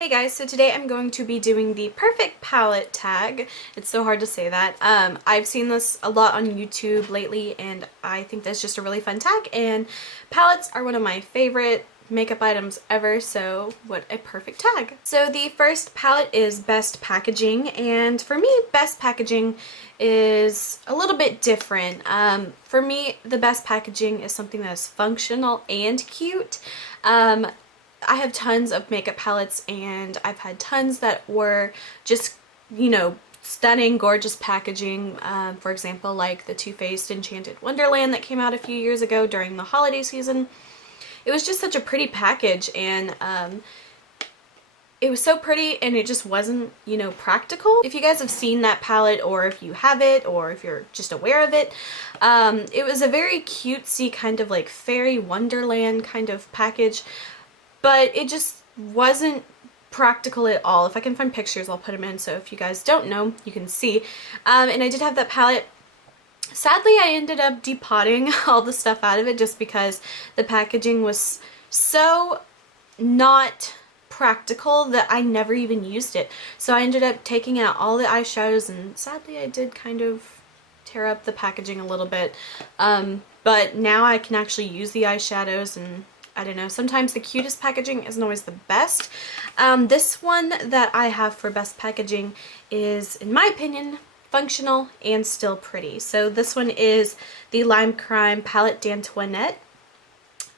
Hey guys, so today I'm going to be doing the perfect palette tag. It's so hard to say that. I've seen this a lot on YouTube lately and I think that's just a really fun tag, and palettes are one of my favorite makeup items ever, so what a perfect tag. So the first palette is Best Packaging, and for me Best Packaging is a little bit different. For me the best packaging is something that is functional and cute. I have tons of makeup palettes and I've had tons that were just, you know, stunning, gorgeous packaging. For example, like the Too Faced Enchanted Wonderland that came out a few years ago during the holiday season. It was just such a pretty package, and it was so pretty and it just wasn't, you know, practical. If you guys have seen that palette, or if you have it, or if you're just aware of it, it was a very cutesy kind of like fairy wonderland kind of package. But it just wasn't practical at all. If I can find pictures, I'll put them in, so if you guys don't know, you can see. And I did have that palette. Sadly, I ended up depotting all the stuff out of it just because the packaging was so not practical that I never even used it. So I ended up taking out all the eyeshadows, and sadly I did kind of tear up the packaging a little bit. But now I can actually use the eyeshadows, and I don't know, sometimes the cutest packaging isn't always the best. This one that I have for best packaging is, in my opinion, functional and still pretty. So this one is the Lime Crime Palette d'Antoinette.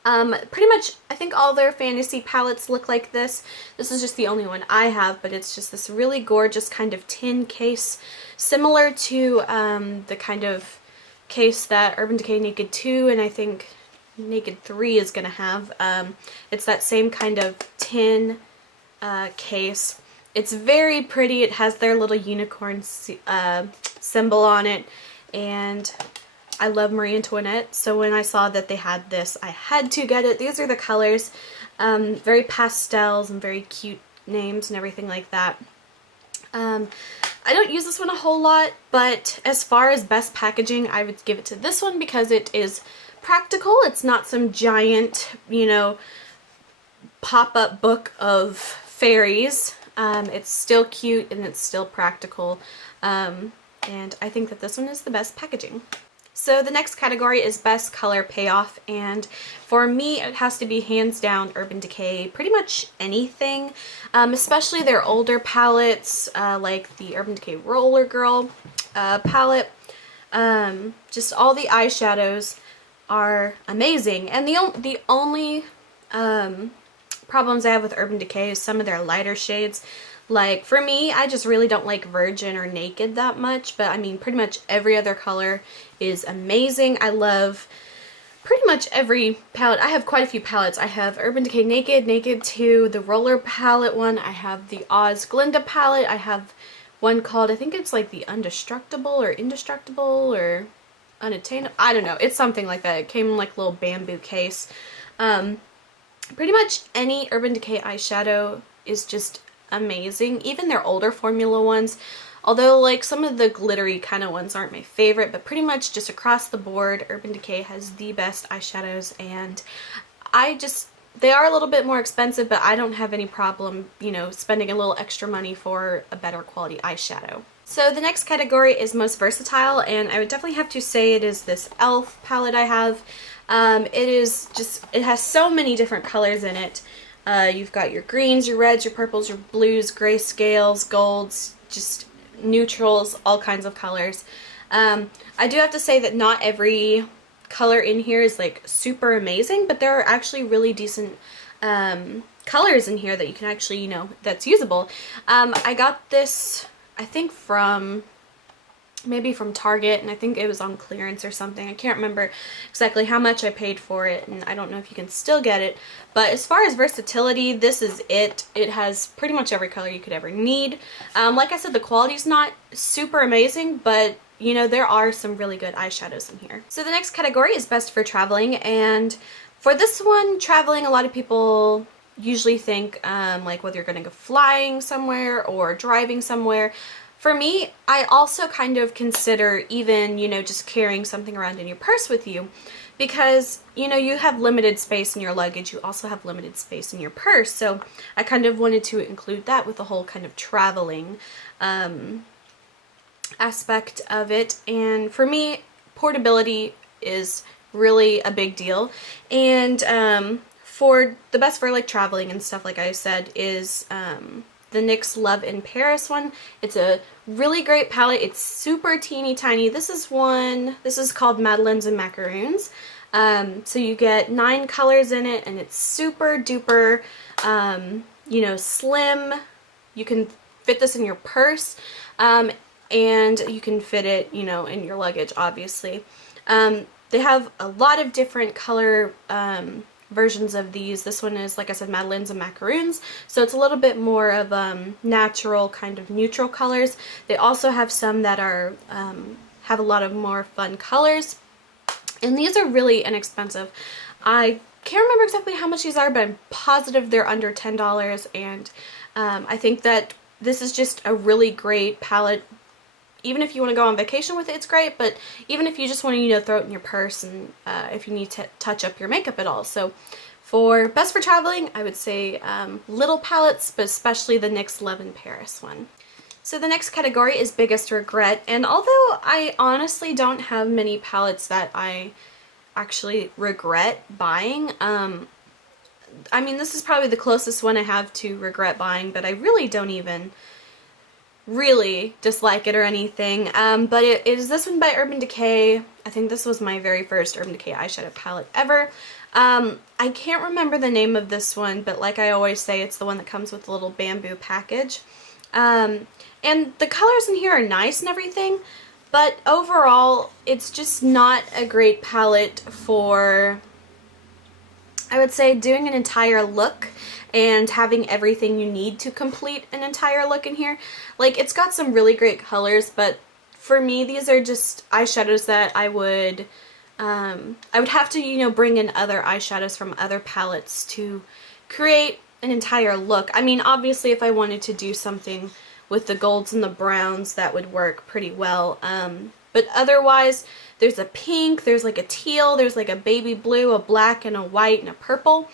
Pretty much, I think all their fantasy palettes look like this. This is just the only one I have, but it's just this really gorgeous kind of tin case, similar to the kind of case that Urban Decay Naked 2 and I think Naked 3 is going to have. It's that same kind of tin case. It's very pretty. It has their little unicorn symbol on it, and I love Marie Antoinette, so when I saw that they had this, I had to get it. These are the colors. Very pastels and very cute names and everything like that. I don't use this one a whole lot, but as far as best packaging, I would give it to this one because it is practical. It's not some giant, you know, pop-up book of fairies. It's still cute and it's still practical, and I think that this one is the best packaging. So the next category is Best Color Payoff, and for me it has to be hands down Urban Decay. Pretty much anything, especially their older palettes, like the Urban Decay Roller Girl palette. Just all the eyeshadows are amazing, and the only problems I have with Urban Decay is some of their lighter shades. Like for me, I just really don't like Virgin or Naked that much, but I mean pretty much every other color is amazing. I love pretty much every palette. I have quite a few palettes. I have Urban Decay Naked, Naked 2, the Roller palette one, I have the Oz Glinda palette, I have one called, I think it's like the Indestructible or Unattainable, I don't know, it's something like that. It came in like a little bamboo case. Pretty much any Urban Decay eyeshadow is just amazing. Even their older formula ones, although like some of the glittery kind of ones aren't my favorite, but pretty much just across the board Urban Decay has the best eyeshadows, and they are a little bit more expensive, but I don't have any problem, you know, spending a little extra money for a better quality eyeshadow. So the next category is Most Versatile, and I would definitely have to say it is this e.l.f. palette I have. It has so many different colors in it. You've got your greens, your reds, your purples, your blues, grayscales, golds, just neutrals, all kinds of colors. I do have to say that not every color in here is like super amazing, but there are actually really decent colors in here that you can actually, you know, that's usable. I got this, I think maybe from Target, and I think it was on clearance or something. I can't remember exactly how much I paid for it, and I don't know if you can still get it. But as far as versatility, this is it. It has pretty much every color you could ever need. Like I said, the quality's not super amazing, but you know, there are some really good eyeshadows in here. So the next category is Best for Traveling, and for this one, traveling, a lot of people usually think like whether you're going to go flying somewhere or driving somewhere. For me, I also kind of consider even, you know, just carrying something around in your purse with you, because, you know, you have limited space in your luggage, you also have limited space in your purse, so I kind of wanted to include that with the whole kind of traveling aspect of it. And for me, portability is really a big deal, and for the best for like traveling and stuff, like I said, is the NYX Love in Paris one. It's a really great palette. It's super teeny tiny. This is called Madeleines and Macaroons. So you get 9 colors in it, and it's super duper, you know, slim. You can fit this in your purse, and you can fit it, you know, in your luggage, obviously. They have a lot of different color versions of these. This one is, like I said, Madeleines and Macaroons, so it's a little bit more of natural, kind of neutral colors. They also have some that are have a lot of more fun colors, and these are really inexpensive. I can't remember exactly how much these are, but I'm positive they're under $10, and I think that this is just a really great palette. Even if you want to go on vacation with it, it's great, but even if you just want to, you know, throw it in your purse, and if you need to touch up your makeup at all. So for best for traveling, I would say little palettes, but especially the NYX Love in Paris one. So the next category is biggest regret, and although I honestly don't have many palettes that I actually regret buying, I mean, this is probably the closest one I have to regret buying, but I really don't even really dislike it or anything. But it is this one by Urban Decay. I think this was my very first Urban Decay eyeshadow palette ever. I can't remember the name of this one, but like I always say, it's the one that comes with the little bamboo package. And the colors in here are nice and everything, but overall, it's just not a great palette for, I would say, doing an entire look and having everything you need to complete an entire look in here. Like, it's got some really great colors, but for me, these are just eyeshadows that I would have to, you know, bring in other eyeshadows from other palettes to create an entire look. I mean, obviously, if I wanted to do something with the golds and the browns, that would work pretty well. But otherwise, there's a pink, there's like a teal, there's like a baby blue, a black, and a white, and a purple.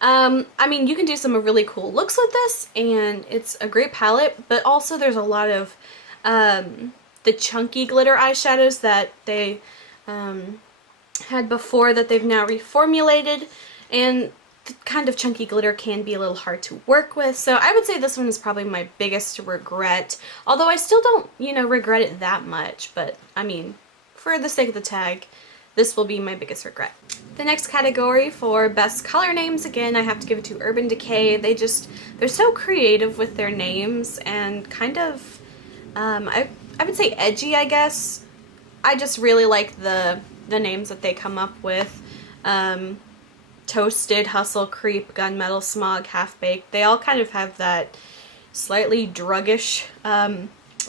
I mean, you can do some really cool looks with this, and it's a great palette, but also there's a lot of the chunky glitter eyeshadows that they had before that they've now reformulated, and the kind of chunky glitter can be a little hard to work with. So I would say this one is probably my biggest regret, although I still don't, you know, regret it that much, but I mean, for the sake of the tag, this will be my biggest regret. The next category for best color names, again, I have to give it to Urban Decay. They're so creative with their names, and kind of, I would say edgy, I guess. I just really like the names that they come up with. Toasted, Hustle, Creep, Gunmetal, Smog, Half-Baked. They all kind of have that slightly druggish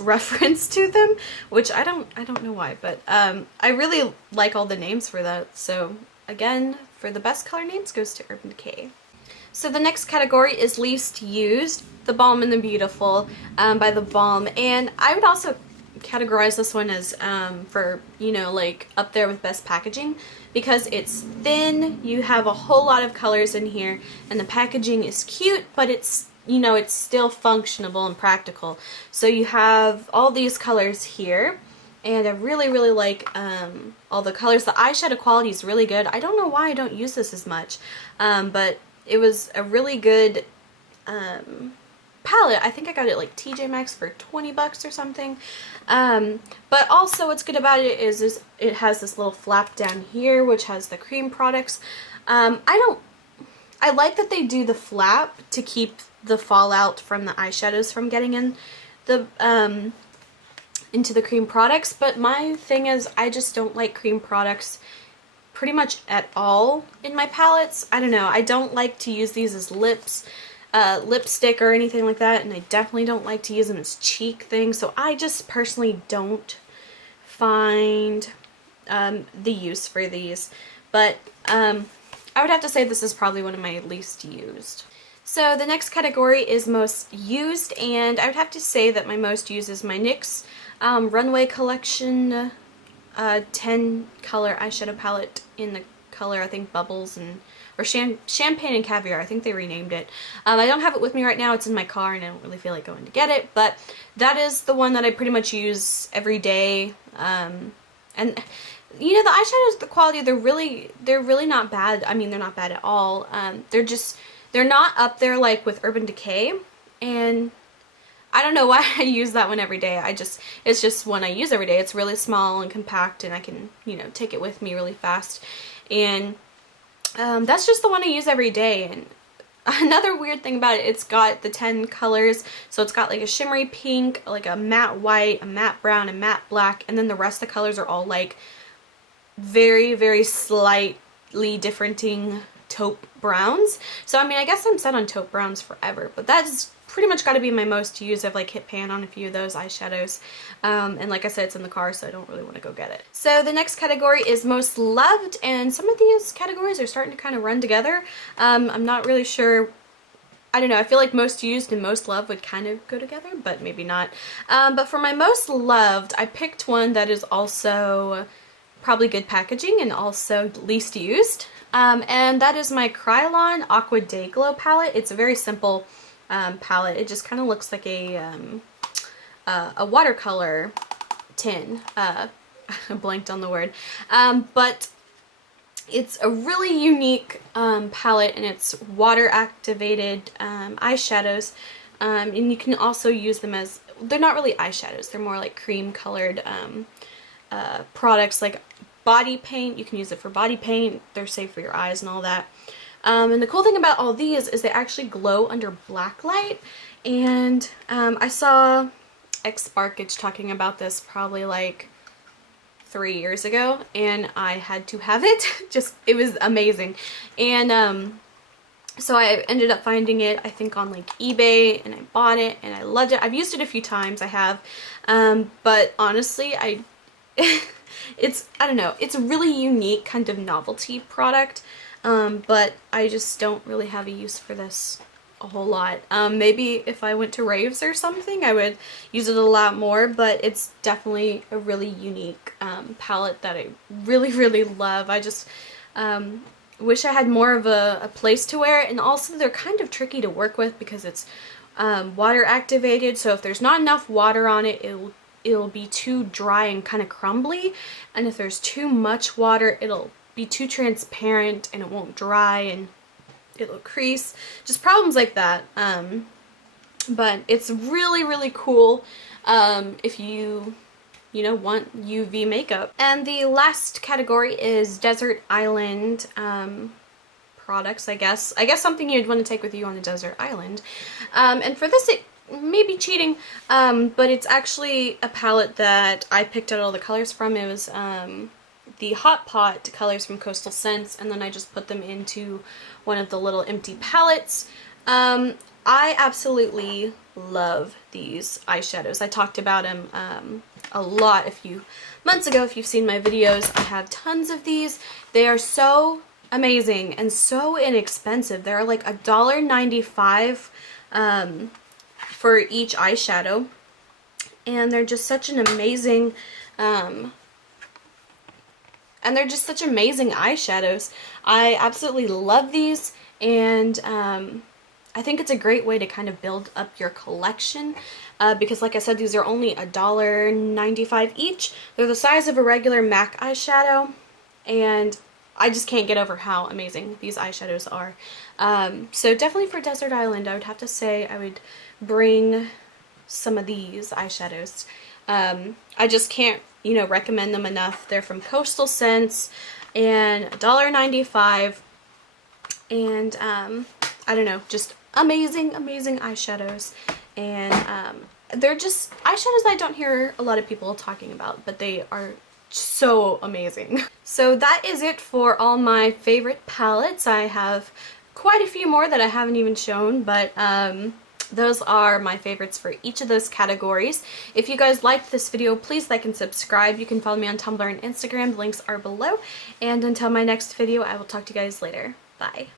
reference to them, which I don't know why, but I really like all the names for that. So again, for the best color names goes to Urban Decay. So the next category is least used, The Balm and the Beautiful by theBalm, and I would also categorize this one as for, you know, like up there with best packaging, because it's thin, you have a whole lot of colors in here, and the packaging is cute, but it's, you know, it's still functional and practical. So you have all these colors here, and I really, really like all the colors. The eyeshadow quality is really good. I don't know why I don't use this as much, but it was a really good palette. I think I got it like TJ Maxx for 20 bucks or something. But also what's good about it is it has this little flap down here, which has the cream products. I like that they do the flap to keep the fallout from the eyeshadows from getting in the into the cream products, but my thing is I just don't like cream products pretty much at all in my palettes. I don't know, I don't like to use these as lipstick or anything like that, and I definitely don't like to use them as cheek things, so I just personally don't find the use for these. But I would have to say this is probably one of my least used. So the next category is most used, and I would have to say that my most used is my NYX Runway Collection 10 color eyeshadow palette in the color, I think Bubbles or Champagne and Caviar. I think they renamed it. I don't have it with me right now. It's in my car and I don't really feel like going to get it, but that is the one that I pretty much use every day. And you know, the eyeshadows, the quality, they're really not bad. I mean, they're not bad at all. They're not up there like with Urban Decay, and I don't know why I use that one every day. It's just one I use every day. It's really small and compact, and I can, you know, take it with me really fast. And that's just the one I use every day. And another weird thing about it, it's got the 10 colors. So it's got like a shimmery pink, like a matte white, a matte brown, a matte black, and then the rest of the colors are all like very, very slightly differenting taupe browns. So I mean, I guess I'm set on taupe browns forever, but that's pretty much got to be my most used. I've like hit pan on a few of those eyeshadows, and like I said, it's in the car, so I don't really want to go get it. So the next category is most loved, and some of these categories are starting to kind of run together. I'm not really sure. I don't know, I feel like most used and most loved would kind of go together, but maybe not. But for my most loved, I picked one that is also probably good packaging and also least used. And that is my Kryolan UV Day Glow palette. It's a very simple palette. It just kind of looks like a watercolor tin. I blanked on the word. But it's a really unique palette, and it's water activated eyeshadows. And you can also use them as, they're not really eyeshadows, they're more like cream colored products like body paint. You can use it for body paint. They're safe for your eyes and all that. And the cool thing about all these is they actually glow under black light. And I saw Sparkage talking about this probably like 3 years ago, and I had to have it. It was amazing. And so I ended up finding it, I think, on like eBay, and I bought it and I loved it. I've used it a few times, I have, but honestly, I don't know, it's a really unique kind of novelty product, but I just don't really have a use for this a whole lot. Maybe if I went to raves or something, I would use it a lot more, but it's definitely a really unique palette that I really, really love. I just wish I had more of a place to wear it, and also they're kind of tricky to work with because it's water activated, so if there's not enough water on it, it'll be too dry and kind of crumbly, and if there's too much water, it'll be too transparent and it won't dry and it'll crease. Just problems like that. But it's really, really cool if you want UV makeup. And the last category is Desert Island products, I guess. I guess something you'd want to take with you on a desert island. And for this, it may be cheating, but it's actually a palette that I picked out all the colors from. It was the Hot Pot colors from Coastal Scents, and then I just put them into one of the little empty palettes. I absolutely love these eyeshadows. I talked about them a lot a few months ago. If you've seen my videos, I have tons of these. They are so amazing and so inexpensive. They're like $1.95 for each eyeshadow, and they're just such an amazing eyeshadows. I absolutely love these, and I think it's a great way to kind of build up your collection, because like I said, these are only $1.95 each. They're the size of a regular MAC eyeshadow, and I just can't get over how amazing these eyeshadows are. So definitely for Desert Island, I would have to say I would bring some of these eyeshadows. I just can't, recommend them enough. They're from Coastal Scents, and $1.95, and I don't know, just amazing eyeshadows. And they're just eyeshadows I don't hear a lot of people talking about, but they are so amazing. So that is it for all my favorite palettes. I have quite a few more that I haven't even shown, but those are my favorites for each of those categories. If you guys liked this video, please like and subscribe. You can follow me on Tumblr and Instagram. The links are below. And until my next video, I will talk to you guys later. Bye.